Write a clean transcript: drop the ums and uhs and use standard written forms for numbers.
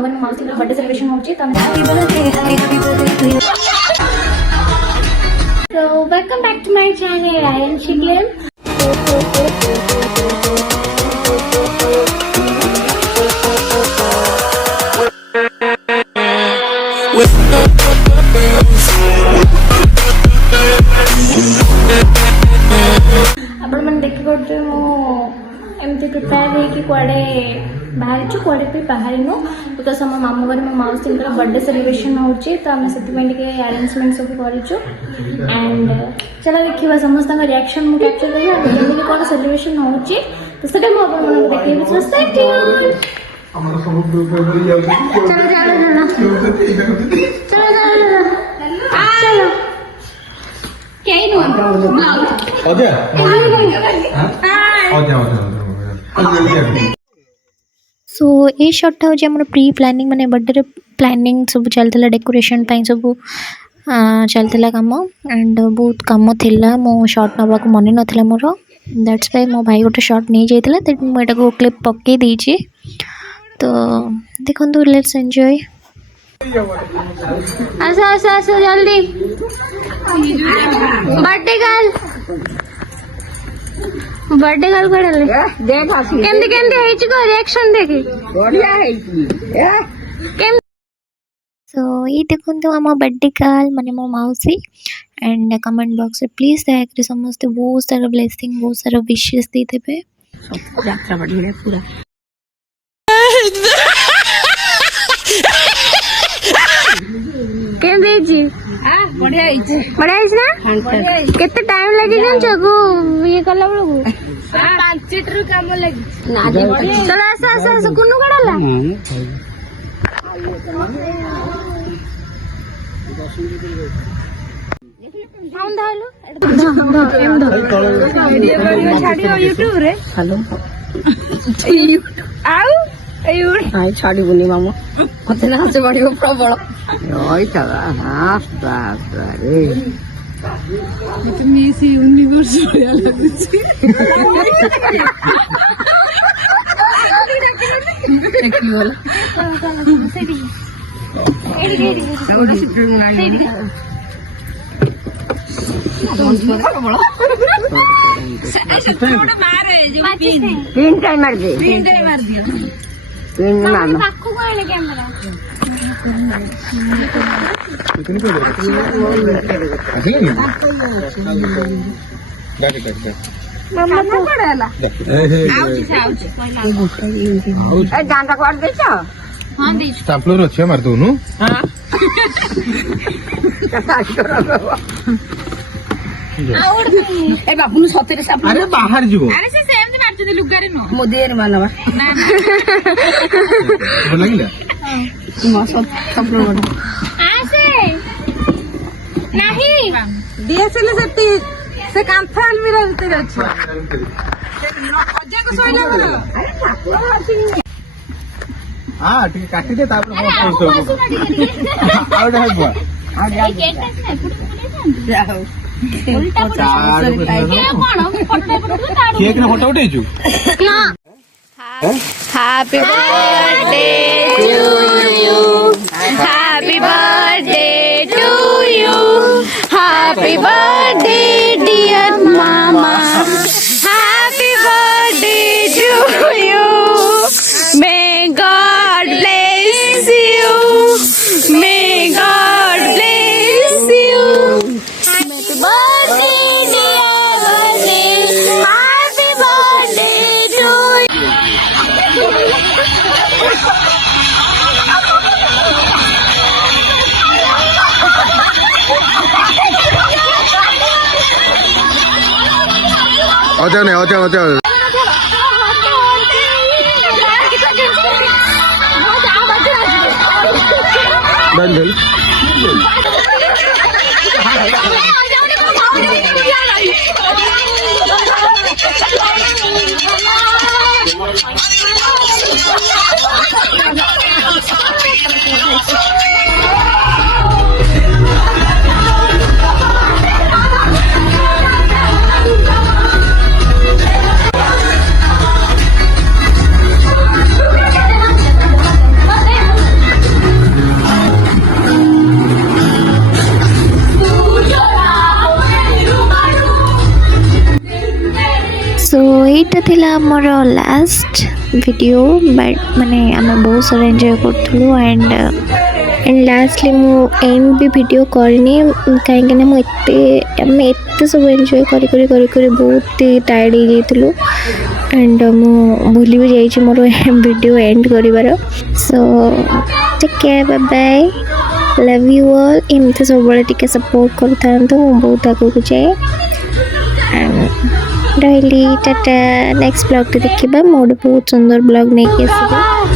माउसी birthday celebration होची तो welcome back to my channel iron chicken. आपण मन देखि करते मो एमती प्रिपेयर है कि कुआडे बाहर छु कुआडे पे बाहर नो बिकॉज़ हम मामू घर में माउसी का बर्थडे सेलिब्रेशन होची तो हम सेति पे के अरेंजमेंट सब करिछु एंड चला देखिबा समस्त का रिएक्शन मु कैप्चर करिया केमि कोन सेलिब्रेशन होची तो सेटा मो अपन मन देखिबा सो स्टे ट्यून। हमर सब ग्रुप पे जाउ चलो क्या ही नो अदे सो ये शॉर्टा हूँ आम प्री प्लानिंग माने बर्थडे प्लानिंग सब चलता डेकोरेशन सब चलता कम एंड बहुत कम थिला मो शॉर्ट नवा को मन नाला मोर दैट्स वाई मो भाई गोटे शॉर्ट नहीं जाइए तो मुझे क्लिप पकई देची तो देखो लेट्स एंजॉय। आस आस आस जल्दी बर्थडे गर्ल पड़े देख केंदी केंदी हेची को रिएक्शन देखी बढ़िया हेची केम सो ये देखो तो हम बर्थडे गर्ल माने मो मौसी एंड कमेंट बॉक्स में प्लीज दया समस्त बहुत सारा ब्लेसिंग बहुत सारा विशेस दे देबे यात्रा बढ़िया पूरा केंदी जी हां बढ़िया ना केते टाइम लगी जान को ये कला बळगु 5 लीटर काम लगी ना चलो ऐसा कुनु कड़ला हम धालो एम धो वीडियो छाडियो YouTube रे हेलो आउ आई छाड़ी बुनी मामू मत नाच पड़ो प्रबल मार दियो पाखु कोइले कैमरा मम्मा को पड़ेला आउची ए डांडा कर देछ हां देछ स्टैपलर अछि मार दोनु हां आउड ए बाबू सतेरे साप अरे बाहर जीवो अरे से सेम दिन मारछ लुगारे नो मोदेर मानवा ना बोल लागिला हां सब लोग आसे नहीं डीएसएल से कांफाल मेरा भीतर अछि अजय को सोइला बोलो हां ठीक काटी दे तापर आउट है बुआ आ जा जाओ उल्टा केक ना फोटो उठेछु happy birthday to you happy birthday to you happy birthday dear mama happy birthday to you may God bless you may God bless you अच्छा बंदल थिला हमर लास्ट वीडियो बट माने आम बहुत सारा एंजॉय करथुलु एंड लास्टली मु एंड भी वीडियो करनी कहीं ना मुझे सब एंजॉय करी बहुत टायर्ड हो जाइलु एंड मु भूली भी जाइए मोर वीडियो एंड करिवार so take care bye bye love you all एमती सब टिके सपोर्ट कर बहुत आगे जाए रही टाटा नेक्स्ट ब्लॉग देखा मोर बहुत सुंदर ब्लॉग नहीं आसबे।